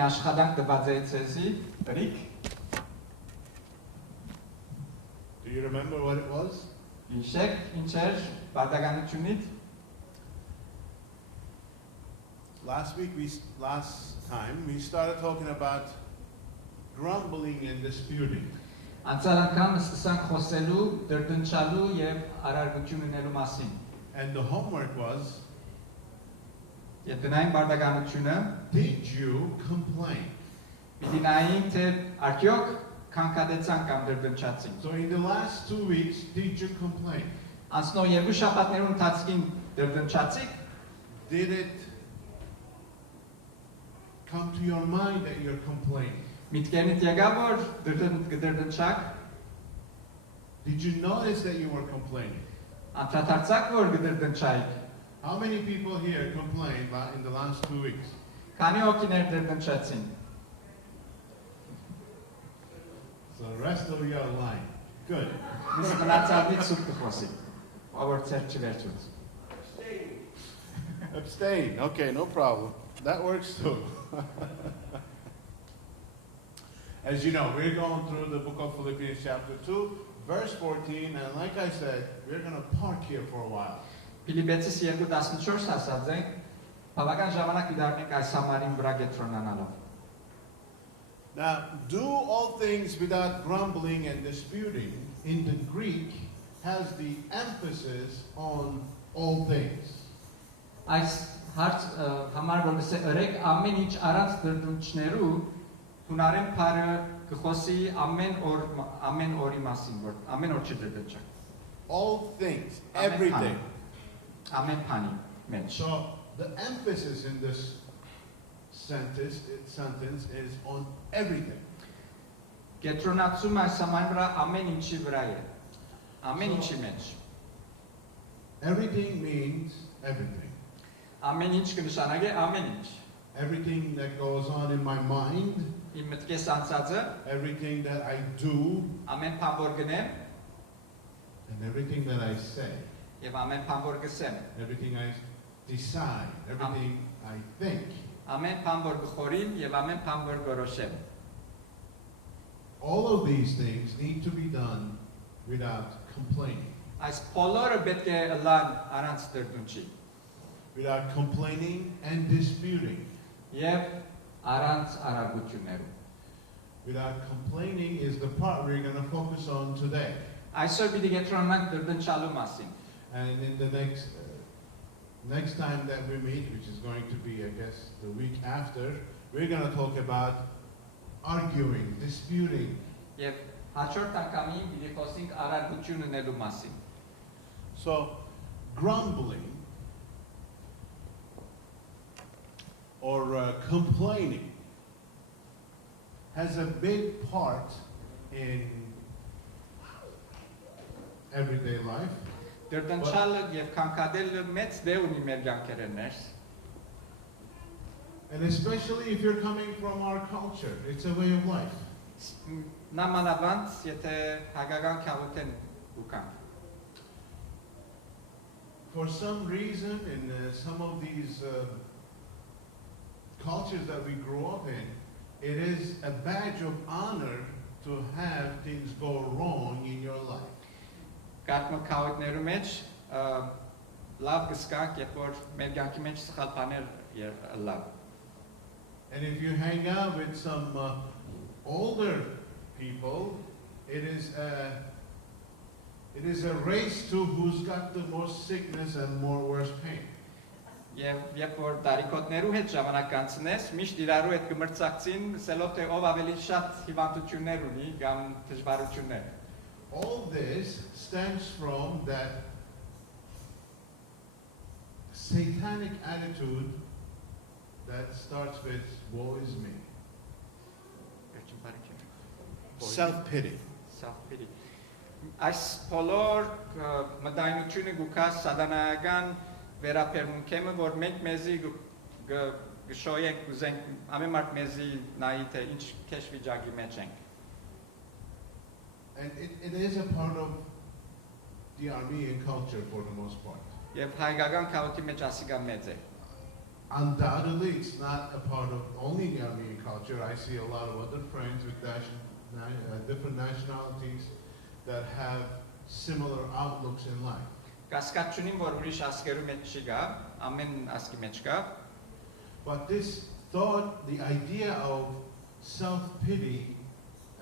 մի աշխատանք տված է ցեզի, Rick. Do you remember what it was? Ինչեր, բարձականությունից Last time we started talking about grumbling and disputing. Անցյալ անգամ սկսանք խոսելու դրդնչալու եւ արարգություն ունենալու մասին։ And the homework was, Եվ գնային բարձականությունը did you complain? պիտի նայենք թե արդյոք քանքադեցան կամ դրդնչացին։ So in the last 2 weeks, did you complain? Անցնող երկու շաբաթներում ընթացքին դրդնչացիք։ Did it come to your mind that you're complaining? Միտքերնիդ եկավ որ դրդնչակ, Did you notice that you were complaining? անդրադարձակ որ դրդնչայիք։ How many people here complained in the last 2 weeks? Քանի հոգիներ դրդնչացին։ So the rest of you are lying. Good. Ես մնացածից սուտ կխոսի։ Ավոր ծեր չվերջուց։ Abstain. Okay, no problem. That works too. As you know, we're going through the book of Philippians chapter 2, verse 14, and like I said, we're going to park here for a while. Փիլիպեցիս 2:14 ասած ենք, բավական ժամանակ դառնենք այս համարին վրա կենտրոնանալով։ Now, do all things without grumbling and disputing, in the Greek, has the emphasis on all things. Այս հարց համար որպես ըրեք ամեն ինչ առանց դրդունչներու հունարեն բառը կխոսի ամեն օրի մասին, որ ամեն օր չդրդնչա։ All things, everything. Ամեն բանի մեջ։ So, the emphasis in this sentence is on everything. Կենտրոնացում այս համարի վրա ամեն ինչի վրա է։ Ամեն ինչի մեջ։ Everything means everything. Ամեն ինչ կնշանակի ամեն ինչ։ Everything that goes on in my mind, Իմ մտքես անցածը, everything that I do, ամեն բան որ գնեմ, and everything that I say, եւ ամեն բան որ գսեմ, everything I decide, everything I think. ամեն բան որ գխորիմ եւ ամեն բան որ գորոշեմ։ All of these things need to be done without complaining. Այս բոլորը պետք է լան առանց դրդունչի։ Without complaining and disputing. Եվ առանց արագություններու։ Without complaining is the part we're going to focus on today. Այսօր պիտի կենտրոնանանք դրդնչալու մասին։ And in the next time that we meet, which is going to be, I guess, the week after, we're going to talk about arguing, disputing. Եվ հաջորդ անգամին պիտի խոսենք արագություն ունենալու մասին։ So, grumbling or complaining has a big part in everyday life. Դրդնչալը եւ քանքադելը մեծ դեր ունի մեր կյանքերներս։ And especially if you're coming from our culture, it's a way of life. Նամանավանց եթե հագական քավութեն ուկան։ For some reason, in some of these cultures that we grew up in, it is a badge of honor to have things go wrong in your life. Կարծում քավութներու մեջ լավ կսկանք, երբ որ մեր կյանքի մեջ սխալ բաներ լավ։ And if you hang out with some older people, it is a race to who's got the most sickness and more worse pain. Եվ երբ որ տարիքոտներու հետ ժամանակ անցնես, միշտ իրարու հետ կմրցակցին, ասելով թե ով ավելի շատ հիվանդություններ ունի կամ դժվարություններ։ All this stems from that satanic attitude that starts with woe is me. Self-pity. Self-pity. Այս բոլոր մտայնությունը գուքա սատանայական վերապերմունքեմը, որ մենք մեզի գշոյենք, գուզենք, ամեն մարդ մեզի նայի թե ինչ քեշ վիճակի մեջ ենք։ And it is a part of the Armenian culture for the most part. Եվ հայկական քաղաքի մեջ ասիկա մեծ է։ undoubtedly, it's not a part of only the Armenian culture. I see a lot of other friends with different nationalities that have similar outlooks in life. Կասկած չունիմ, որ ուրիշ ազգերու մեջ չի գա, ամեն ազգի մեջ կա, But this thought, the idea of self-pity,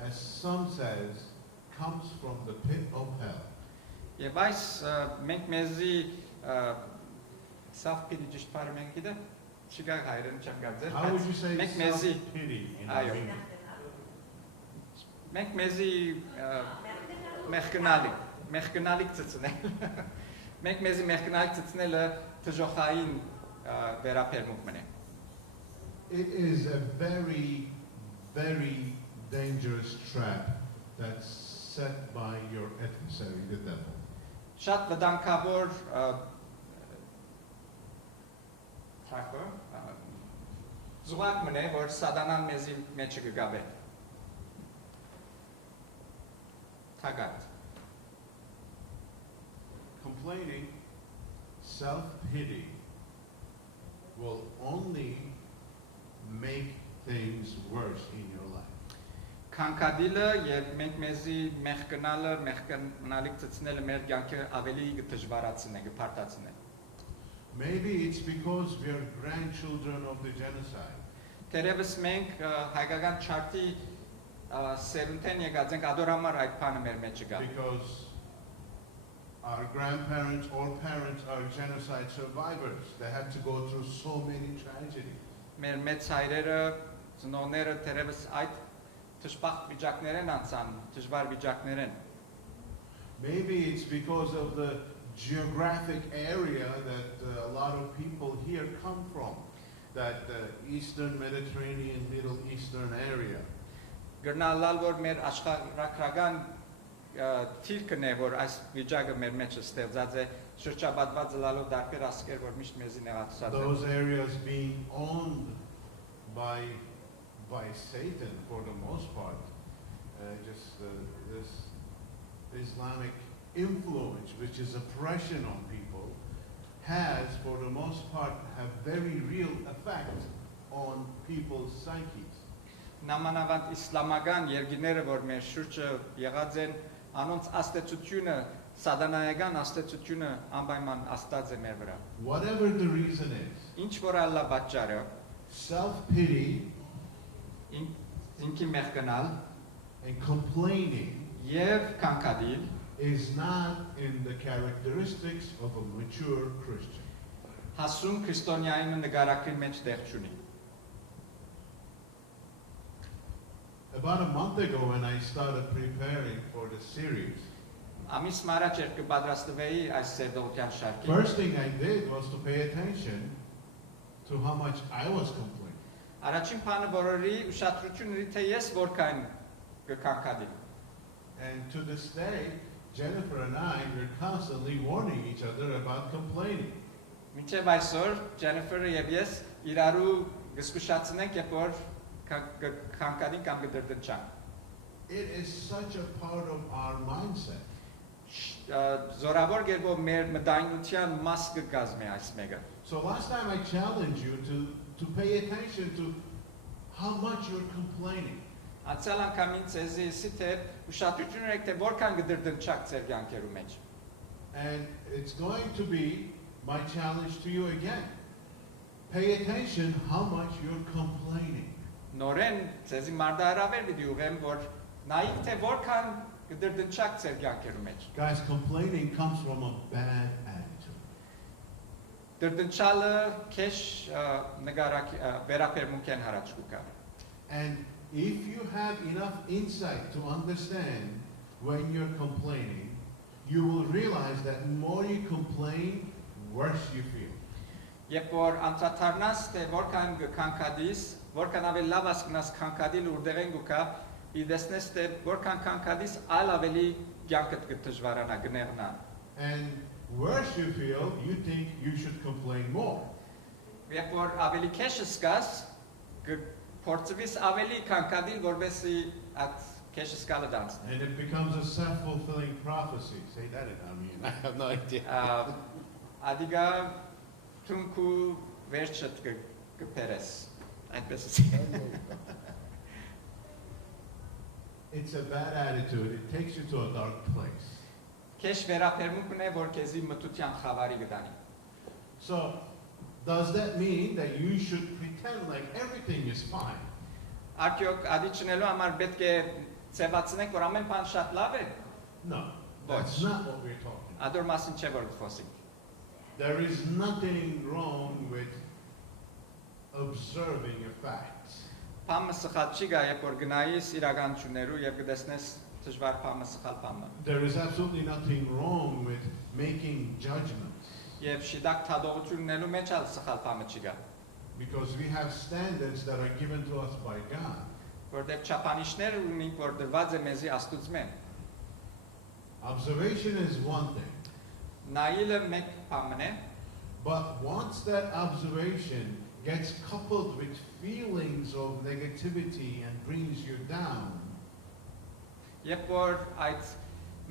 as some says, comes from the pit of hell. եւ այս մենք մեզի self-pity ճիշտ բառը մենք գիտե, չկա հայերեն չեմ գարձել, How would you say մենք մեզի self-pity in Այո. Armenian? մենք մեզի մեղքնալիք ծծնել մենք մեզի մեղքնալիք ծծնելը թժոխային վերապերմունքն է It is a very, very dangerous trap that's set by your adversary, the devil. շատ վտանգավոր թակը զուգակ մնե որ սատանան մեզի մեջը կգավե թագատ Complaining, self-pity will only make things worse in your life. Քանքադիլը եւ մենք մեզի մեղքնալիք ծծնելը մեր կյանքը ավելի դժվարացնե, գփարտացնե Maybe it's because we are grandchildren of the genocide. Տերևս մենք հայկական չարտի սերունդեն եկած ենք ադորամար այդ բանը մեր մեջ կա Because our grandparents or parents are genocide survivors. They had to go through so many tragedies. Մեր մեծ հայրերը, ծնողները տերևս այդ դժբախտ վիճակներ են անցան, դժվար վիճակներ են Maybe it's because of the geographic area that a lot of people here come from, that Eastern Mediterranean, Middle Eastern area. Գրնալալ որ մեր աշխարհական թիրքն է որ այս վիճակը մեր մեջ ստեղծած է շրջապատված լալով դարբեր ասկեր որ միշտ մեզի նեղացած է Those areas being owned by Satan for the most part, this Islamic influence, which is oppression on people, has for the most part have very real effect on people's psyches. Նամանավանդ իսլամական երկիները որ մեր շուրջը եղած են անոնց աստեցությունը սատանայական աստեցությունը անպայման աստած է մեր վրա Whatever the reason is, ինչ որ ալլա պատճառը self-pity ինքի մեղքնալ and complaining եւ քանքադիլ is not in the characteristics of a mature Christian. հասուն քրիստոնյայի նկարակի մեջ տեղ չունի About a month ago when I started preparing for the series, ամիս մարաջ էր կպատրաստվեի այս սերդողության շարքին first thing I did was to pay attention to how much I was complaining. Առաջին բանը որորի ուշադրություն ունի թե ես որքան կքանքադի And to this day, Jennifer and I were constantly warning each other about complaining. Մինչև այսօր Ջենիֆերը եւ ես իրարու գսկուշացնենք երբ որ քանքադին կամ գդրդնչանք It is such a part of our mindset. Զորավոր գերբով մեր մտայնության մաս կգազմի այս մեկը So last time I challenged you to pay attention to how much you're complaining. Անցյալ անգամ ինձ էզի թե ուշադրություն ունեք թե որքան գդրդնչակ ձեր կյանքերու մեջ And it's going to be my challenge to you again. Pay attention how much you're complaining. Նորեն ցեզի մարդահրավեր պիտի ուղեմ որ նայեք թե որքան գդրդնչակ ձեր կյանքերու մեջ Guys, complaining comes from a bad attitude. Դրդնչալը քեշ նկարակ վերապերմունքեն հարաճ կուկա And if you have enough insight to understand when you're complaining, you will realize that the more you complain, worse you feel. Երբ որ անդրադառնաս թե որքան քանքադիս, որքան ավելի լավ ասկնաս քանքադիլ ուրդեղեն գուկա, իդեսնես թե որքան քանքադիս այլ ավելի կյանքդ կդժվարանա գներնա։ And worse you feel, you think you should complain more. Երբ որ ավելի քեշ սկաս, փորձվես ավելի քանքադիլ որովհետեւ այդ քեշ սկալը դանց։ And it becomes a self-fulfilling prophecy. Say that in Armenian. I have no idea. Adiga tunku վերջդ կփերես։ Այդպես է։ It's a bad attitude. It takes you to a dark place. Քեզ վերապերմունքն է, որ քեզի մտության խավարի գտանի։ So, does that mean that you should pretend like everything is fine? Արդյոք ադիչնելու համար պետք է ծեվացնենք, որ ամեն բան շատ լավ է։ No, that's not what we're talking about. Ադոր մասին չէ որ խոսենք։ There is nothing wrong with observing a fact. Բամը սխալ չի գա, երբ որ գնայիս իրականություններու եւ կտեսնես դժվար բամը սխալ բամը։ There is absolutely nothing wrong with making judgments. Եվ շիդակ թադողություններու մեջ ալ սխալ բամը չի գա։ Because we have standards that are given to us by God. Որտեղ չափանիշներ ունենք, որ դրված է մեզի Աստուծմեն։ Observation is one thing. Նայելը մեկ բամն է, But once that observation gets coupled with feelings of negativity and brings you down, երբ որ այդ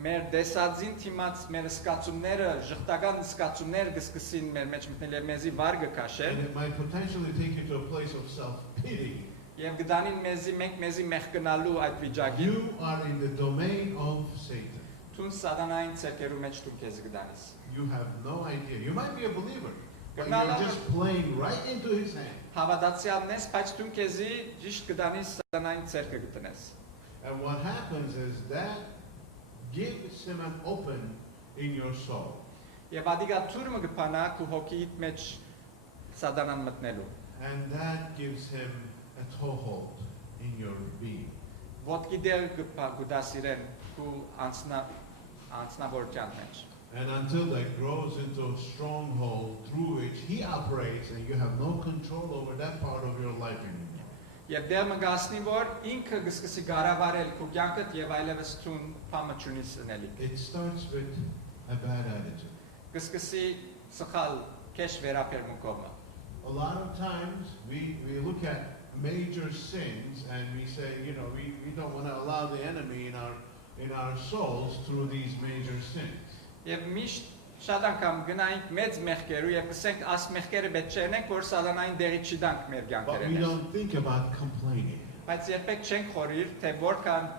մեր դեսածին թիմած մեր սկացումները, ժխտական սկացումներ կսկսին մեր մեջ մտնել եւ մեզի վարգը քաշել, and it might potentially take you to a place of self-pity, եւ գդանին մենք մեզի մեղքնալու այդ վիճակին, you are in the domain of Satan. Տուն սատանային ցերկերու մեջ դու քեզ գդանիս։ You have no idea. You might be a believer, but Գնալը- you're just playing right into his hand. Հավատացյալն ես, բայց դու քեզի ճիշտ գդանիս սատանային ցերկը գտնես։ And what happens is that gives him an open in your soul. Եվ ադիգա թուրմը գփանա քու հոգիիդ մեջ սատանան մտնելու։ And that gives him a toehold in your being. Ոտքի դեր գուդասիրեն քու անցնավորության մեջ։ And until that grows into a stronghold through which he operates and you have no control over that part of your life anymore. Եվ դեր մգասնի որ ինքը գսկսի գարավարել քու կյանքդ եւ այլևս ցուն փամը չունի սնելի։ It starts with a bad attitude. Գսկսի սխալ քեշ վերապերմունքով։ A lot of times we look at major sins and we say, we don't want to allow the enemy in our souls through these major sins. Եվ միշտ շատ անգամ գնայինք մեծ մեղքերու եւ գսենք աս մեղքերը պետք չենենք որ սատանային դերի չդանք մեր But we կյանքերեն։ don't think about complaining. Բայց երբեք չենք խորիր թե որքան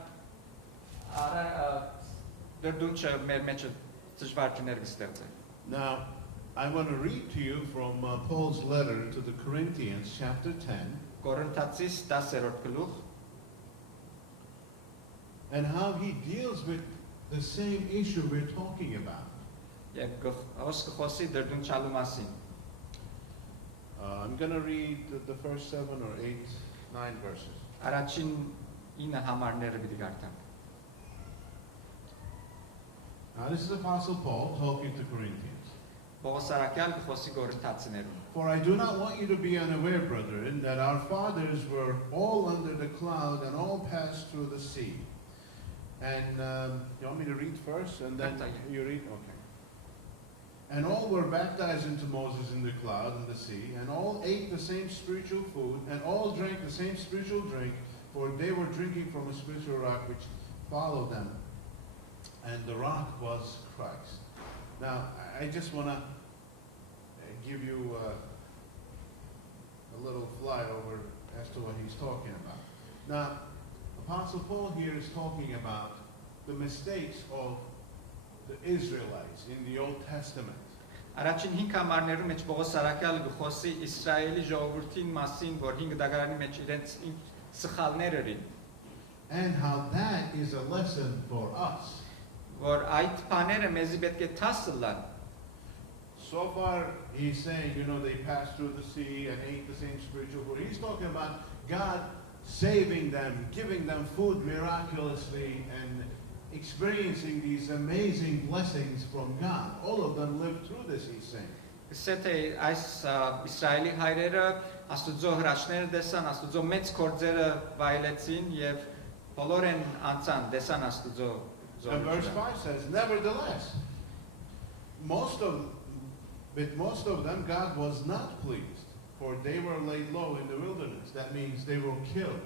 դրդունչը մեր մեջ դժվարություններ կստեղծեն։ Now, I want to read to you from Paul's letter to the Corinthians, chapter 10, Կորինթացիս 10-րդ գլուխ and how he deals with the same issue we're talking about. եւ խոսքը խոսի դրդունչալու մասին։ I'm going to read the first 7 or 8, 9 verses. Առաջին 9 համարները պիտի գարտանք։ Now, this is Apostle Paul talking to Corinthians. Պողոս արաքյալ կխոսի կորինթացիներուն։ For I do not want you to be unaware, brethren, that our fathers were all under the cloud and all passed through the sea. And you want me to read first and then you read? Okay. And all were baptized into Moses in the cloud and the sea, and all ate the same spiritual food, and all drank the same spiritual drink, for they were drinking from a spiritual rock which followed them. And the rock was Christ. Now, I just want to give you a little flyover as to what he's talking about. Now, Apostle Paul here is talking about the mistakes of the Israelites in the Old Testament. Առաջին 5 համարներում մեջ Պողոս արաքյալը գխոսի Իսրայելի ժողովրդին մասին, որ 5 դագարանի մեջ իրենց սխալները էին, And how that is a lesson for us. որ այդ բաները մեզի պետք է թասը լան։ So far, he's saying, they passed through the sea and ate the same spiritual food. He's talking about God saving them, giving them food miraculously, and experiencing these amazing blessings from God. All of them lived through this, he's saying. Սեթե այս Իսրայելի հայրերը Աստուծո հրաշքները տեսան, Աստուծո մեծ գործերը վայելեցին եւ բոլորեն անցան տեսան Աստուծո And verse զորությունը։ 5 says, nevertheless, with most of them God was not pleased, for they were laid low in the wilderness. That means they were killed.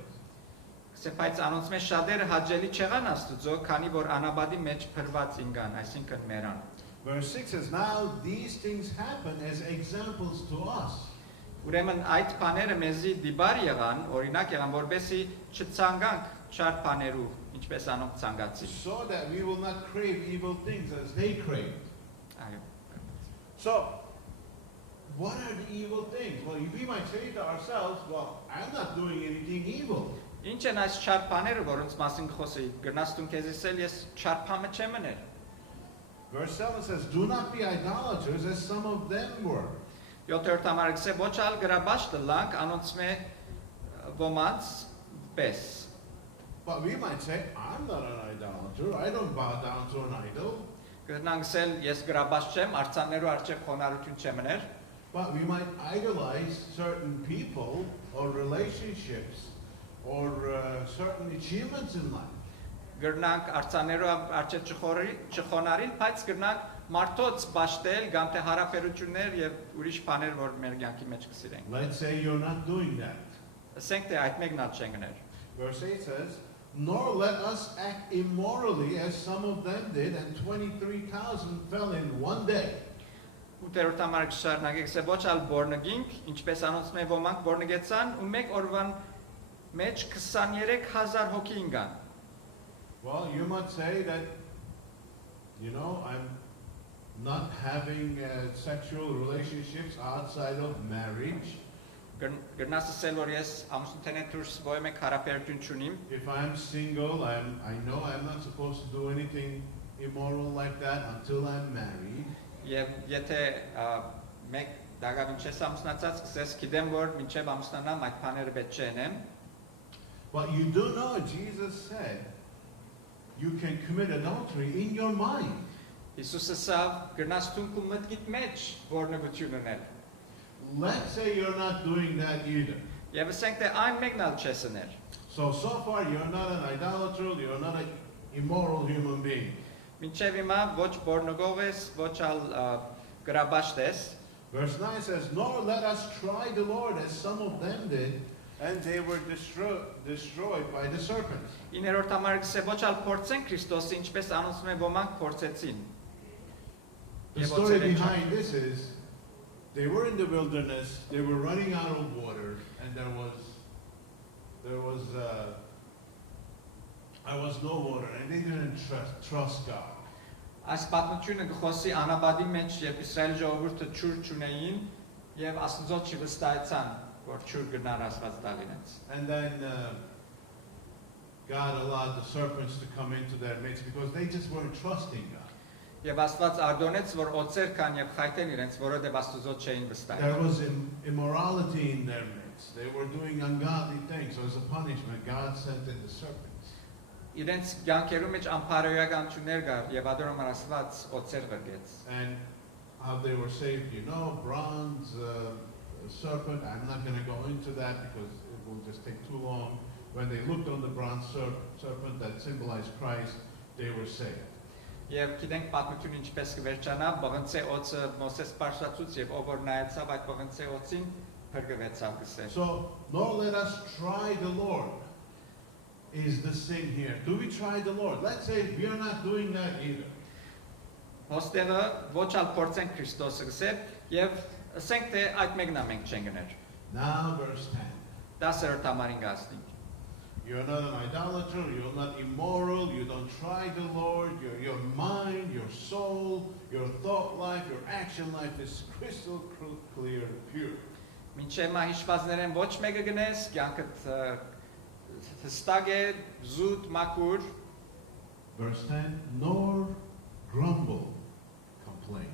Բայց անոնց մեջ շատերը հաճելի չեղան Աստուծո, քանի որ անաբադի մեջ փրված ինգան, այսինքն մերան։ Verse 6 says, now these things happen as examples to us. Ուրեմն այդ բաները մեզի դիբար եղան, օրինակ եղան, որբեսի չցանկանք չար բաներու, ինչպես անոնք ցանկացին։ So that we will not crave evil things as they crave. Այո։ So, what are the evil things? Well, we might say to ourselves, well, I'm not doing anything evil. Ինչ են այս չար բաները, որոնց մասին խոսի, գրնաստուն քեզի սել ես չար բանը չեմ անել։ Verse 7 says, do not be idolaters as some of them were. 7-րդ համարը գսե ոչ ալ գրաբաշտ լանք անոնց մե ոմանց պես։ But we might say, I'm not an idolater. I don't bow down to an idol. Գրնանք սել ես գրաբաշտ չեմ, արցաններու արչև խոնարհություն չեմ անել։ But we might idolize certain people or relationships or certain achievements in life. Գրնանք արցաններու արչև չխոնարհիլ, բայց գրնանք մարդոց բաշտել կամ թե հարաբերություններ եւ ուրիշ բաներ, որ մեր կյանքի մեջ կսիրենք։ Let's say you're not doing that. Ասենք թե այդ մեկն ալ չեն գներ։ Verse 8 says, nor let us act immorally as some of them did, and 23,000 fell in one day. 8-րդ համարը շարունակեք, ասե ոչ ալ բորնգինք, ինչպես անոնց մե ոմանք բորնգեցան, ու մեկ օրվան մեջ 23,000 հոգի ինգան։ Well, you might say that, I'm not having sexual relationships outside of marriage. Գրնաս ասել, որ ես ամուսնութենե դուրս ոյեմ եք հարաբերություն չունիմ։ If I'm single, I know I'm not supposed to do anything immoral like that until I'm married. Եվ եթե մեկ դակավին չես ամուսնացած, կսես գիտեմ, որ մինչև ամուսնանամ այդ բաները պետք չենեմ։ But you do know, Jesus said, you can commit adultery in your mind. Հիսուսը ասավ, գրնաս թունքու մտքիդ մեջ բորնգություն ունել։ Let's say you're not doing that either. Եվ ասենք թե այն մեկն ալ չես ունել։ So far you're not an idolater, you're not an immoral human being. Մինչև հիմա ոչ բորնգող ես, ոչ ալ գրաբաշտ ես։ Verse 9 says, nor let us try the Lord as some of them did, and they were destroyed by the serpent. 9-րդ համարը գսե ոչ ալ փորձեն Քրիստոսի, ինչպես անոնց մե ոմանք փորձեցին։ The story behind this is, they were in the wilderness, they were running out of water, and there was no water, and they didn't trust God. Այս պատմությունը գխոսի անաբադի մեջ, երբ Իսրայել ժողովուրդը ջուր չունեին եւ Աստծո չվստահեցան, որ ջուր գնար Աստված տալինից։ And then God allowed the serpents to come into their midst because they just weren't trusting God. Եվ Աստված արդոնեց, որ օծեր կան եւ խայտեն իրենց, որովհետեւ Աստծո չէին վստահել։ There was immorality in their midst. They were doing ungodly things. So as a punishment, God sent in the serpents. Իրենց կյանքերում մեջ անփարոյականություններ կար եւ ադորոմար Աստված օծեր գրգեց։ And how they were saved, bronze serpent. I'm not going to go into that because it will just take too long. When they looked on the bronze serpent that symbolized Christ, they were saved. Եվ գիտենք պատմությունը ինչպես կվերջանա, բղնցե օծը Մոսես պարշացուց եւ ով որ նայեցավ այդ բղնցե օծին փրկվեցավ գսե։ So, nor let us try the Lord is the sin here. Do we try the Lord? Let's say we are not doing that either. Ոստեղը ոչ ալ փորձեն Քրիստոսը գսե եւ ասենք թե այդ մեկն ամենք չեն գներ։ Now verse 10. 10-րդ համարին գասնի։ You're not an idolater, you're not immoral, you don't try the Lord, your mind, your soul, your thought life, your action life is crystal clear and pure. Մինչև մա հիշվածներեն ոչ մեկը գնես, կյանքդ հստակ է, զուտ, մաքուր։ Verse 10, nor grumble, complain,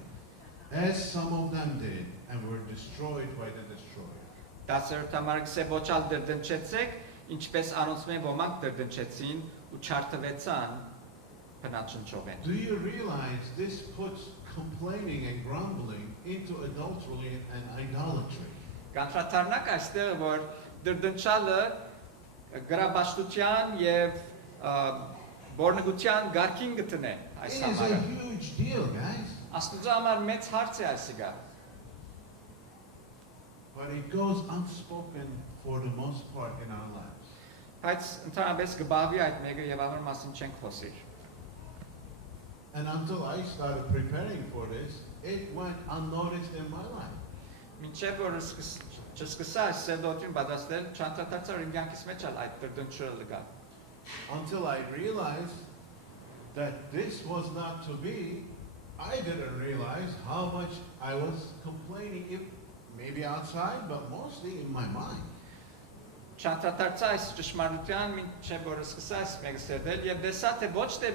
as some of them did, and were destroyed by the destroyer. 10-րդ համարը գսե ոչ ալ դրդնչեցեք, ինչպես անոնց մեն ոմանք դրդնչեցին ու չարթվեցան բնաչնչողեն։ Do you realize this puts complaining and grumbling into adultery and idolatry? Կանտրատարնակ այստեղ որ դրդնչալը գրաբաշտության եւ բորնգության գարկին գտնե այս It is a համարը։ huge deal, guys. Աստուծո համար մեծ հարց է այսիգա։ But it goes unspoken for the most part in our lives. Բայց ընդհանրապես գբավի այդ մեկը եւ ամր մասին չենք խոսիր։ And until I started preparing for this, it went unnoticed in my life. Մինչև որ չսկսա այս սերդոթին պատասխանել, չանդրադարձա իմ կյանքից մեջ այդ դրդնչուրը լգա։ Until I realized that this was not to be, I didn't realize how much I was complaining, if maybe outside, but mostly in my mind. Չանդրադարձա այս ճշմարության մինչև որ սկսա այս մեկը սերդել եւ դեսա թե ոչ թե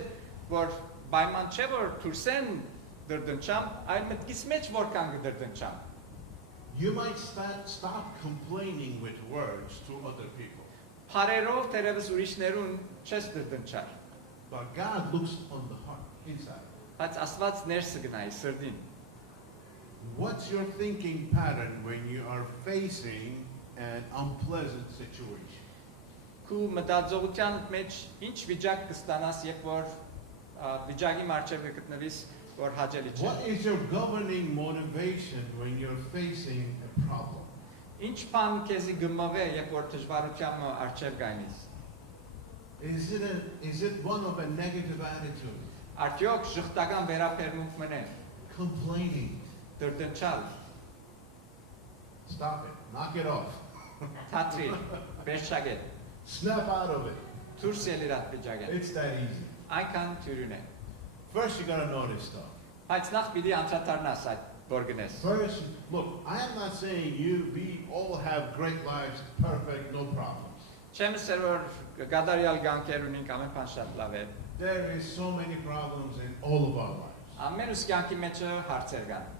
որ պայման չէ որ դուրսեն դրդնչամ, այլ մտքից մեջ որքան կդրդնչամ։ You might stop complaining with words to other people. Փարերով դերևս ուրիշներուն չես դրդնչար։ But God looks on the heart, inside. Բայց Աստված ներսը գնայի սրդին։ What's your thinking pattern when you are facing an unpleasant situation? Քու մտածողության մեջ ինչ վիճակ կստանաս, երբ որ վիճակի մարչև կգտնվիս, որ հաճելի չէ։ What is your governing motivation when you're facing a problem? Ինչ բան քեզի գմավե, երբ որ դժվարությամբ արչև գայնիս։ Is it one of a negative attitude? Արդյոք շղթական վերաբերմունք մնե։ Complaining. Դրդնչալ։ Stop it. Knock it off. Թատրի, վերջագետ։ Snap out of it. Դուրս ելիր այդ վիճակեն։ It's that easy. Այնքան թյուրին է։ First you gotta notice stuff. Բայց նախ պիտի անդրադառնաս այդ բորգնես։ First, look, I am not saying we all have great lives, perfect, no problems. Չեմ ասել որ գադարյալ կյանքեր ունենք ամեն բան շատ լավ է։ There is so many problems in all of our lives. Ամեն ուսի կյանքի մեջ հարցեր կան։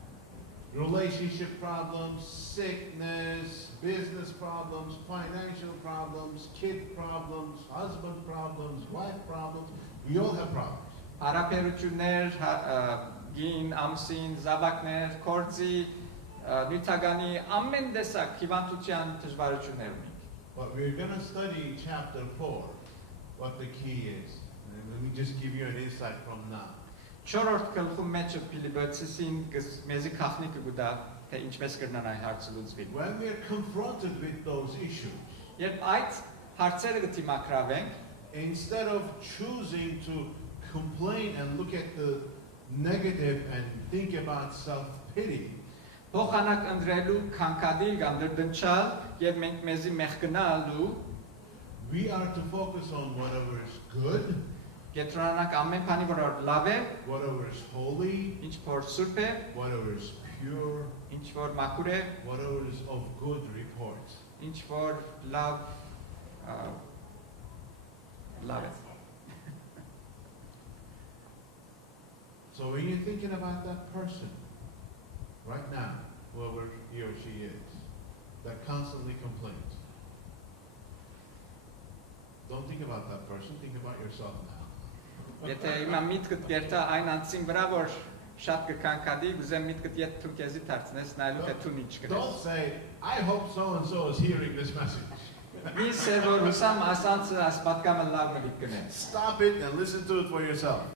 Relationship problems, sickness, business problems, financial problems, kid problems, husband problems, wife problems. We all have problems. Հարաբերություններ, գին, ամսին, զավակներ, կորձի, նյութականի ամեն տեսակ հիվանդության դժվարություններ ունենք։ But we're going to study chapter 4, what the key is. And let me just give you an insight from now. Չորրորդ գլխում մեջ Փիլիպպոսին մեզի քախնիկը գուտա, թե ինչպես կրնան այն հարցը լուծվի։ When we are confronted with those issues, Երբ այդ հարցերը կդիմակրավենք, instead of choosing to complain and look at the negative and think about self-pity, փոխանակ ընդրելու քանքադի կամ դրդնչալ եւ մենք մեզի մեղքնալու we are to focus on whatever is good, կենտրոնանանք ամեն բանի որ լավ է, whatever is holy, ինչ որ սուրբ է, whatever is pure, ինչ որ մաքուր է, whatever is of good report. ինչ որ լավ լավ է։ So when you're thinking about that person, right now, whoever he or she is, that constantly complains, don't think about that person, think about yourself now. Եթե իմա միտքդ կերտա այն անձին վրա որ շատ կքանքադի, գուզեմ միտքդ ետ թու քեզի դարձնես, նայելու թե թու ինչ կնես։ Don't say, I hope so-and-so is hearing this message. Մի սեր որ հուսամ ասանցը այս պատկամը լավ մտիկ կնե։ Stop it and listen to it for yourself.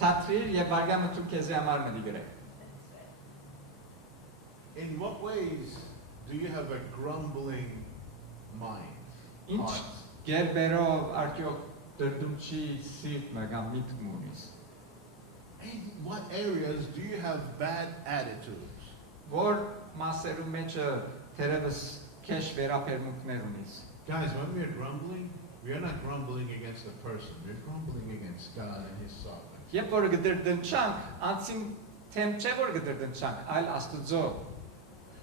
Թատրիր եւ բարգամը թու քեզի համար մտիկ գրե։ In what ways do you have a grumbling mind? Ինչ Heart? գերբերով արդյոք դրդումչի սիրտը կամ միտք ունիս։ In what areas do you have bad attitudes? Որ մասերու մեջը թերևս քեշ վերաբերմունքներ ունիս։ Guys, when we are grumbling, we are not grumbling against a person. We're grumbling against God and His sovereignty. Երբ որ գդրդնչանք, անցին թեմ չէ որ գդրդնչանք, այլ Աստուծո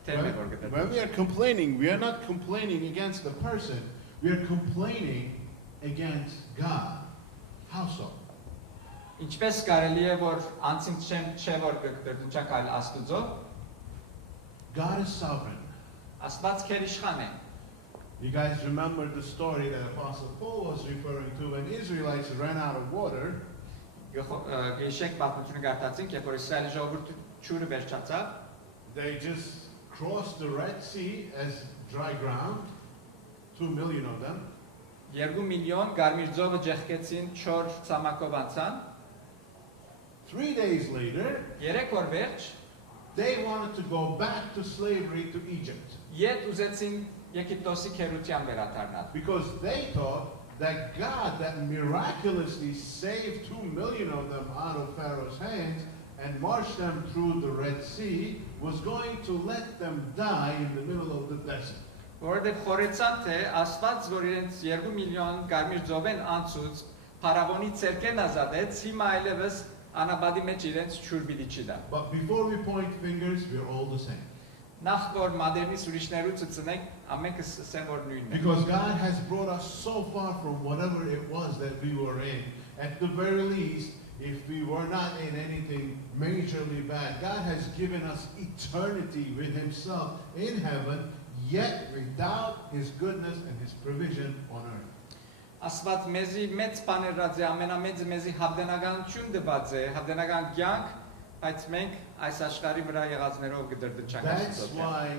թեմ է որ When գդրդնչանք։ we are complaining, we are not complaining against the person. We are complaining against God. How so? Ինչպես կարելի է որ անցին չէ որ գդրդնչանք, այլ Աստուծո։ God is sovereign. Աստված քեր իշխան է։ You guys remember the story that Apostle Paul was referring to when Israelites ran out of water. Գիշեք պատմությունը գարտացինք, երբ որ Իսրայելի ժողովուրդը ջուրը վերջացավ, They just crossed the Red Sea as dry ground, 2 million of them. 2 միլիոն Գարմիր ծովը ջեղկեցին 4 ցամաքով անցան, 3 days later, 3 օր վերջ they wanted to go back to slavery to Egypt ետ ուզեցին Եգիպտոսի քերության վերադառնալ։ because they thought that God that miraculously saved 2 million of them out of Pharaoh's hands and marched them through the Red Sea was going to let them die in the middle of the desert. Որովհետև խորեցան թե Աստված, որ իրենց 2 միլիոն կարմիր ծովեն անցուց, Փարավոնի ցերկեն ազատեց, հիմա այլևս անաբադի մեջ իրենց ճուր պիտի չդա։ But before we point fingers, we're all the same. Նախ որ մադերնից ուրիշներու ցցնենք, ամենքը ասեն որ նույնն է։ Because God has brought us so far from whatever it was that we were in. At the very least, if we were not in anything majorly bad, God has given us eternity with Himself in heaven, yet without His goodness and His provision on earth. Աստված մեզի մեծ բաներած է, ամենամեծը մեզի հավդենականություն տված է, հավդենական կյանք, բայց մենք այս աշխարհի վրա եղածներով կդրդչանք։ That's why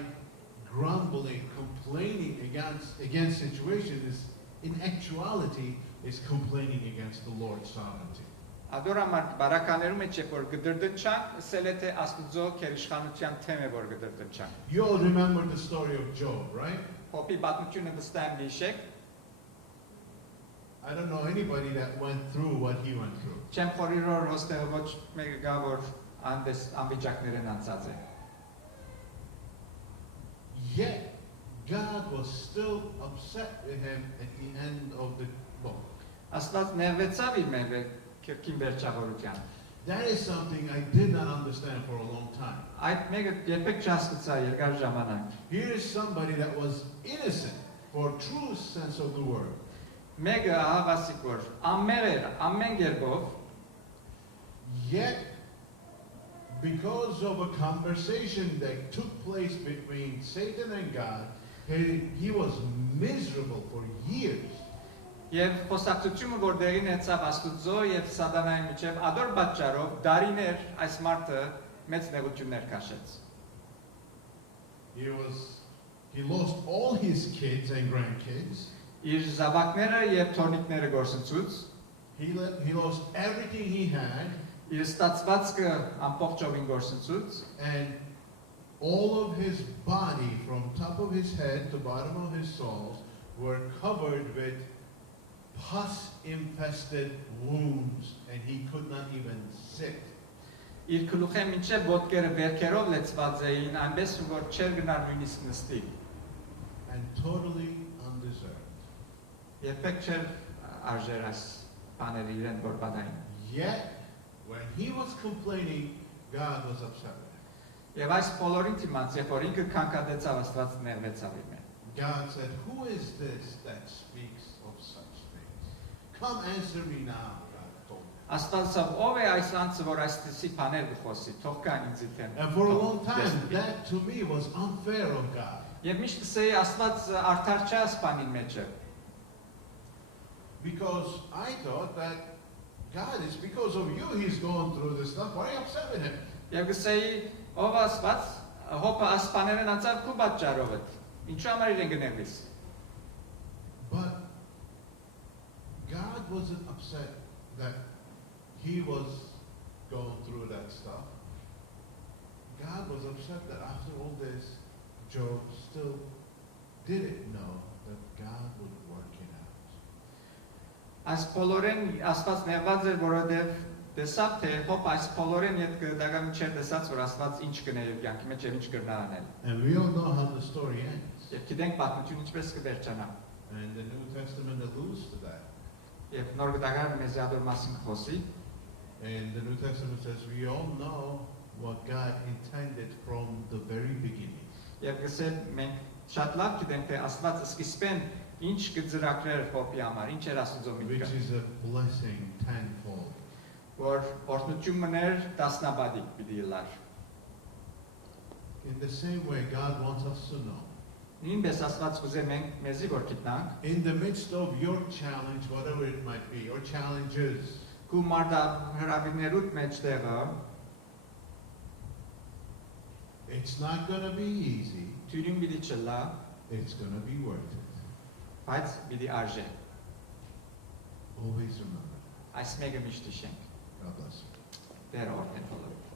grumbling, complaining against situation is in actuality is complaining against the Lord's sovereignty. Ադորամար բարականերու մեջ է որ կդրդչանք, ասել է թե Աստուծո քերիշխանության թեմ է որ կդրդչանք։ You all remember the story of Job, right? Հոբի պատմությունը վստահ եմ հիշեք։ I don't know anybody that went through what he went through. Չեմ խորիրոր հոստեղը ոչ մեկը գա որ անտես անվիճակներն անցած է։ Yet God was still upset with him at the end of the book. Աստված ներվեցավ իր մեջ քերքին վերջավորության։ That is something I did not understand for a long time. Այդ մեկը երբեք չհասկացա երկար ժամանակ։ Here is somebody that was innocent for true sense of the word. Մեկը ահավասիկ որ ամեն գերբով Yet because of a conversation that took place between Satan and God, he was miserable for years. Եվ խոսակցությունը որ դերին հեցավ Աստուծո եւ Սատանայի միջև ադոր պատճառով դարիներ այս մարդը մեծ նեղություններ քաշեց։ He lost all his kids and grandkids. Իր զավակները եւ թորնիկները գործընծուց, He lost everything he had. իր ստացվածքը ամբողջովին գործընծուց, and all of his body from top of his head to bottom of his soles were covered with pus infested wounds, and he could not even sit. Իր գլուխը մինչև ոտքերը վերքերով լեցված էին, այնպես որ չեր գնար նույնիսկ նստի։ And totally undeserved. Երբեք չէր արժեր այս բաները իրեն որ բանային։ Yet, when he was complaining, God was upset with him. Եվ այս բոլորին դիմաց, երբ որ ինքը քանքադեցավ, Աստված ներվեցավ իր մեջ։ God said, "Who is this that speaks of such things? Come answer me now." God told him. Աստվածով ով է այս անձը, որ այսպիսի բաներ կխոսի, թող կան ինձ իդեն։ And for a long time, that to me was unfair of God. Եվ միշտ ասեի Աստված արդար չէ ասպանին մեջը։ Because I thought that God is because of you, he's going through this stuff. Why are you upset with him? Եվ գսեի ով Աստված, հոպը ասպաներն անցավ քու պատճառով է։ Ինչու համար իրեն գնելիս։ But God wasn't upset that he was going through that stuff. God was upset that after all this, Job still didn't know that God would work it out. Այս բոլորեն Աստված ներված էր, որովհետև տեսավ թե հոպ այս բոլորեն իդ կդագամ չեր տեսած որ Աստված ինչ կներ իր կյանքի մեջ եւ ինչ կրնա անել։ And we all know how the story ends. Եվ գիտենք պատմությունը ինչպես կվերջանա։ And the New Testament alludes to that. Եվ նոր գտագար մեզ յադոր մասին խոսի։ And the New Testament says we all know what God intended from the very beginning. Եվ գսել մենք շատ լավ գիտենք թե Աստված սկիզբեն ինչ կձրակրեր հոպի համար, ինչ էր Աստծո Which միտքը։ is a blessing tenfold. Որ օրհնություններ դասնաբադիկ պիտի լար։ In the same way, God wants us to know. Նույնպես Աստված կուզե մենք մեզի որ գիտնանք, In the midst of your challenge, whatever it might be, or challenges, քու մարդա հրավիրներուտ մեջտեղը it's not going to be easy. թյուրին պիտի չլա, It's going to be worth it. բայց պիտի արժե։ Always remember. Այս մեկը միշտ հիշենք։ God bless you. Դեր օրհեն բոլորը։